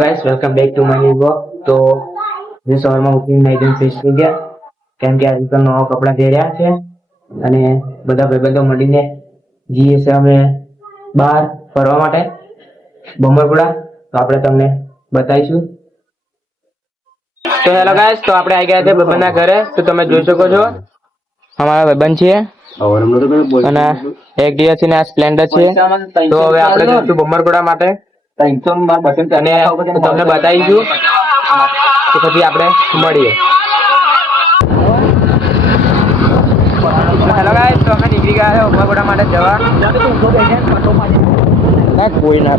Guys welcome back to my new blog. તો જે સવારમાં ઉઠીને નાઈ ધોઈને ફ્રેશ થઈ ગયા, કેમ કે આજે તો નવા કપડાં પહેર્યા છે અને બધા ભાઈબંધો મળીને જઈએ છે અમે બહાર ફરવા માટે બમરપુરા. તો આપણે તમને બતાવીશું. તો હેલો ગાઈસ, તો આપણે આવી ગયા છે ભાઈબંધના ઘરે. તો તમે જોઈ શકો છો અમારા ભાઈબંધ છે અને એક ડીએસ ને આ સ્પ્લેન્ડર છે. તો હવે આપણે જઈશું બમરપુરા માટે અને તમને બતાવીશું તો પછી આપણે મળીએ. હેલો ગાઈસ, તો અમે નીકળી ગયા છે બમરપુરા માટે જવા. કોઈ ના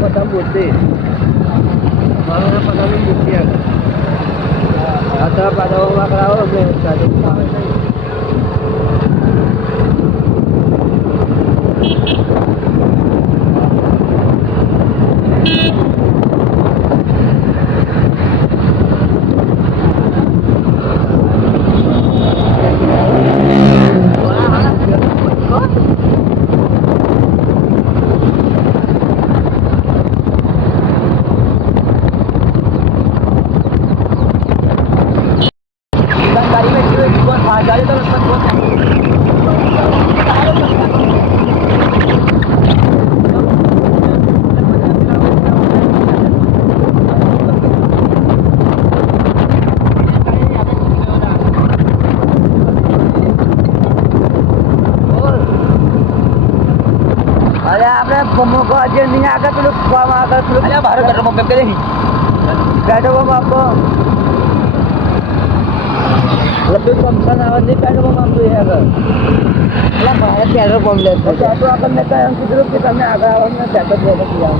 पतंग उड़ते पतंग उड़ती है आता पतंग कराओ अरे आपने बमों को अजय नहीं आकर तो लोग आकर तो अरे बाहर पेट्रोल पंप पे नहीं पेट्रोल पंप आपको लंबे फंक्शन आवाज नहीं पेट्रोल पंप आपको ये अगर अल्लाह बाहर पेट्रोल पंप लेते हैं तो अपन ने कहा हम किधर के सामने आकर आवाज में पेट्रोल पंप किया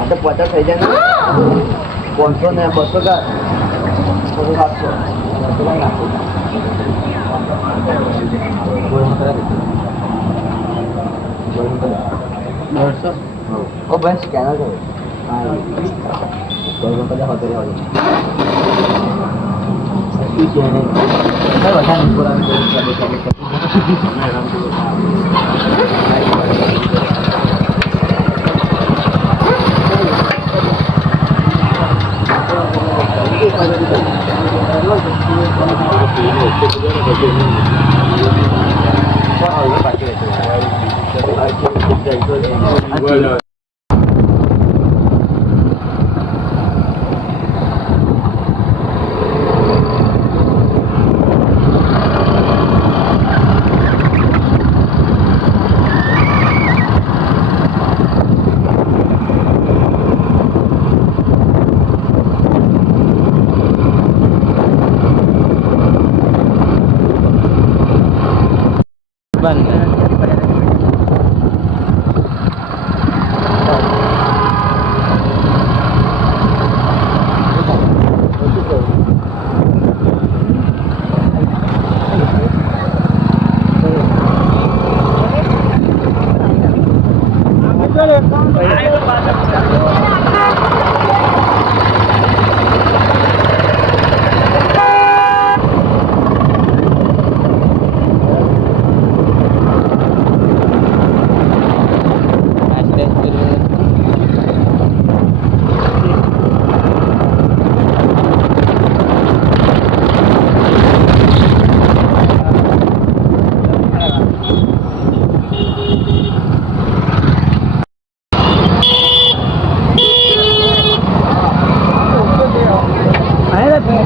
आता 50 થઈ જાય 500 ને 200 का 700 ओ बस स्कैनर करो हां कोई बता होते रहो ठीक है मैं बता नहीं पूरा बंद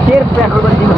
શેર પેટ્રોલ બંધી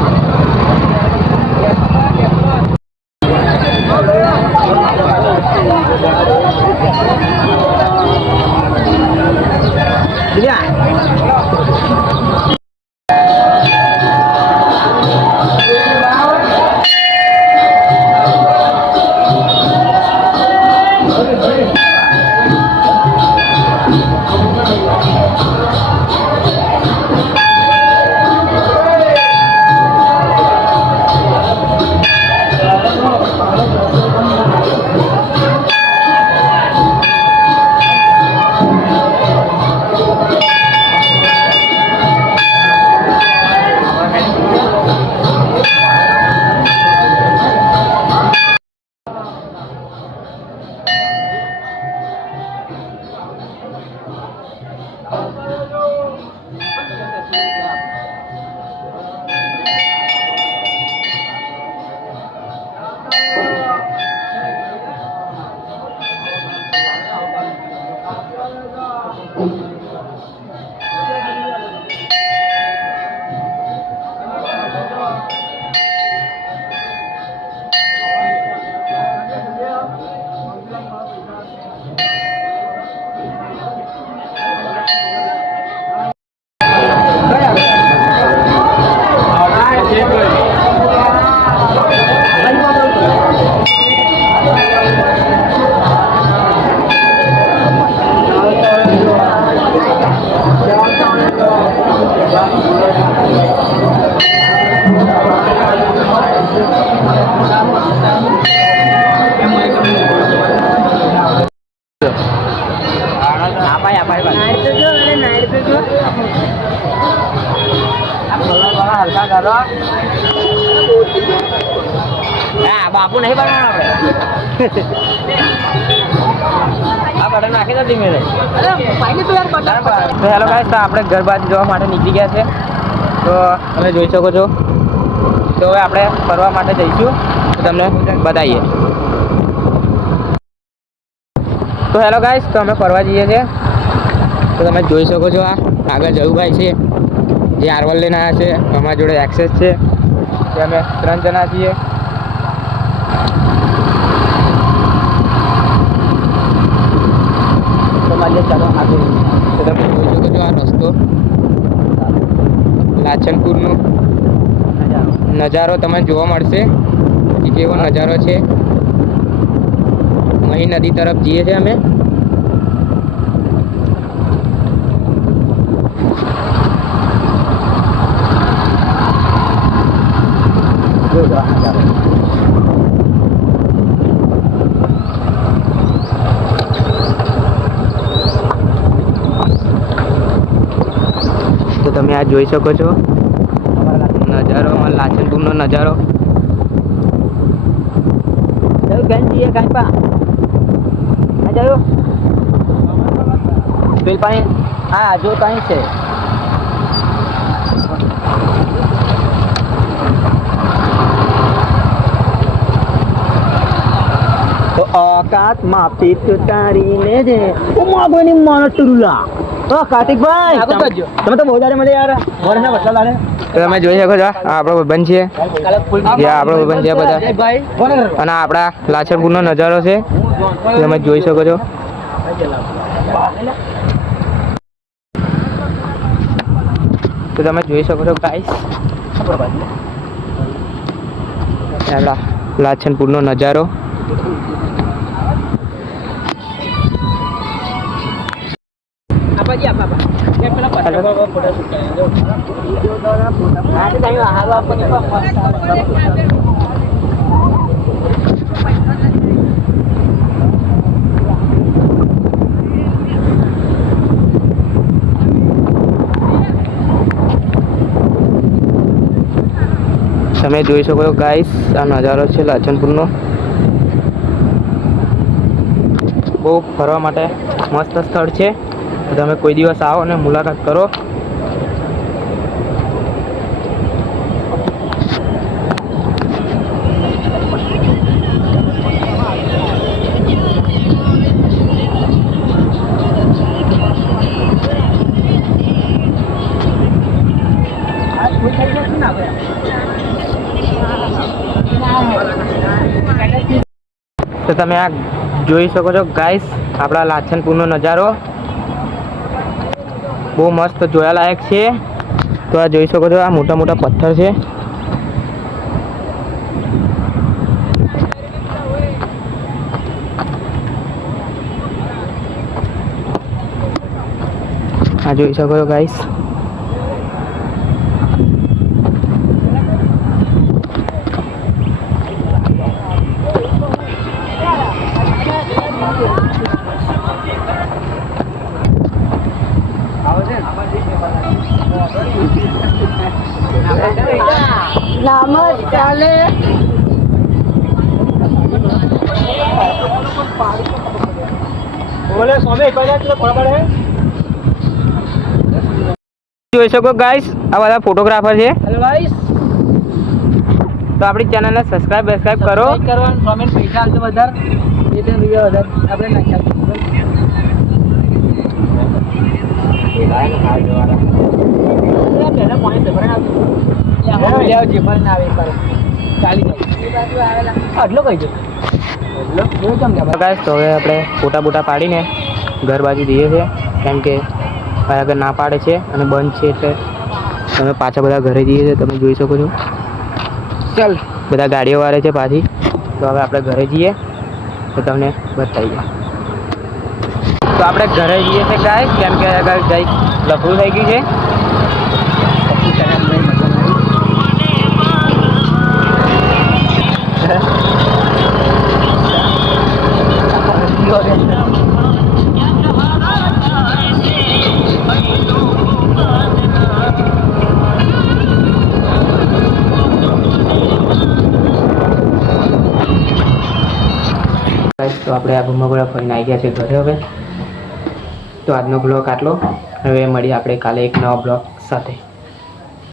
બાપુ નહીં બનાવવાનો આપણે આ બટન નાખી દો ધીમે તો હેલો ગાઈસ, તો આપણે ઘર બાજુ જવા માટે નીકળી ગયા છે. તો તમે જોઈ શકો છો. તો હવે આપણે ફરવા માટે જઈશું, તો તમને બતાવીએ. તો હેલો ગાઈસ, તો અમે ફરવા જઈએ છીએ. તો તમે જોઈ શકો છો, આ આગળ જવુભાઈ છે જે આરવલ લઈને આવ્યા છે. અમારા જોડે એક્સેસ છે, જે અમે 3 જણા છીએ. ચાલો આગળ. તો તમે જોઈ શકો છો, આ રસ્તો લાચનપુરનો નજારો તમને જોવા મળશે. કેવો નજારો છે. મહી નદી તરફ જઈએ છીએ અમે. તો તમે આ જોઈ શકો છો નજારો, અમારા લાચનપુરનો નજારો. પેલ પાણી હા જો પાણી છે. તો આકાશમાં પીત તારીને જે ઉમાગોની માનો ટુરુલા. તો કાર્તિકભાઈ તમે તો બહુ દાડે મળે યાર. વરના બટલા લાડે. તમે જોઈ શકો છો, આ આપણો ભાઈબંધ છે, જે આપણો ભાઈબંધ છે બધા. અને આપણા લાચનપુરનો નજારો છે, તમે જોઈ શકો છો. તો તમે જોઈ શકો છો ગાઈસ, આપણા લાચનપુરનો નજારો. તમે જોઈ શકો છો ગાઈસ, આ નજારો છે લાચનપુરનો. બહુ ફરવા માટે મસ્ત સ્થળ છે. તમે કોઈ દિવસ આવો અને મુલાકાત કરો. તો તમે આ જોઈ શકો છો ગાઈસ, આપણા લાછનપુરનો નજારો બહુ મસ્ત જોવાલાયક છે. તો આ જોઈ શકો છો, આ મોટા મોટા પથ્થર છે. આ જોઈ શકો છો ગાઈસ. જોઈ શકો ગાઈસ, આ બધા ફોટોગ્રાફર છે. હેલો ગાઈસ, તો આપણી ચેનલને સબસ્ક્રાઇબ કરો. કરવાનું કોમેન્ટ પૈસા આવતો વધારે એ તો રૂપિયા વધારે આપણે નાખ્યા. તો હવે આપણે ફોટા બોટા પાડીને ઘર બાજુ જઈએ છીએ, કેમ કે આગળ ના પાડે છે અને બંધ છે, એટલે તમે પાછા બધા ઘરે જઈએ છીએ. તમે જોઈ શકો છો. ચાલ, બધા ગાડીઓ વાળે છે પાછી. તો હવે આપણે ઘરે જઈએ તો તમને બતાવીએ. તો આપણે ઘરે જઈએ છીએ ગાઈસ, કેમ કે આગળ જઈ લફડું થઈ ગયું છે. તો આપણે આ ભૂમગોળા ફરીને આવી ગયા છે ઘરે. હવે તો આજનો બ્લોગ આટલો. હવે મળીએ આપણે કાલે એક નવા બ્લોગ સાથે.